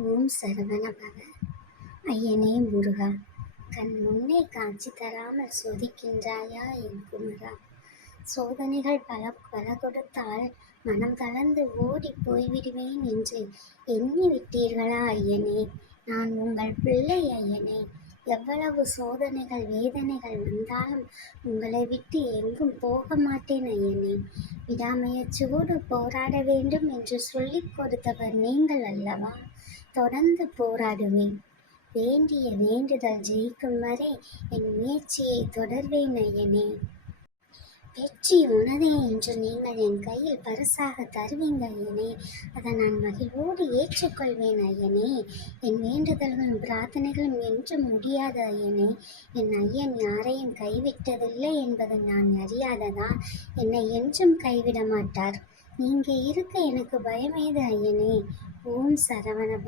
ஓம் சரவண பவ ஐயனே முருகா கண் முன்னே காட்சி தராமல் சோதிக்கின்றாயா என் குமரா? சோதனைகள் பல பல கொடுத்தால் மனம் தளர்ந்து ஓடி போய்விடுவேன் என்று எண்ணி விட்டீர்களா ஐயனே? நான் உங்கள் பிள்ளை ஐயனே. எவ்வளவு சோதனைகள் வேதனைகள் வந்தாலும் உங்களை விட்டு எங்கும் போக மாட்டேன் ஐயனே. விடாமுயற்சியோடு போராட வேண்டும் என்று சொல்லிக் கொடுத்தவர் நீங்கள் அல்லவா? தொடர்ந்து போராடுவேன் வேண்டிய வேண்டுதல் ஜெயிக்கும் வரை என் முயற்சியை தொடர்வேன் ஐயனே. வெற்றி உனதே என்று நீங்கள் என் கையில் பரிசாக தருவீங்க ஐயனே. அதை நான் மகிழ்வோடு ஏற்றுக்கொள்வேன் ஐயனே. என் வேண்டுதல்களும் பிரார்த்தனைகளும் என்றும் முடியாத ஐயனே. என் ஐயன் யாரையும் கைவிட்டதில்லை என்பதை நான் அறியாததா? என்னை என்றும் கைவிட மாட்டார். நீங்கள் இருக்க எனக்கு பயமேது ஐயனே. ஓம் சரவண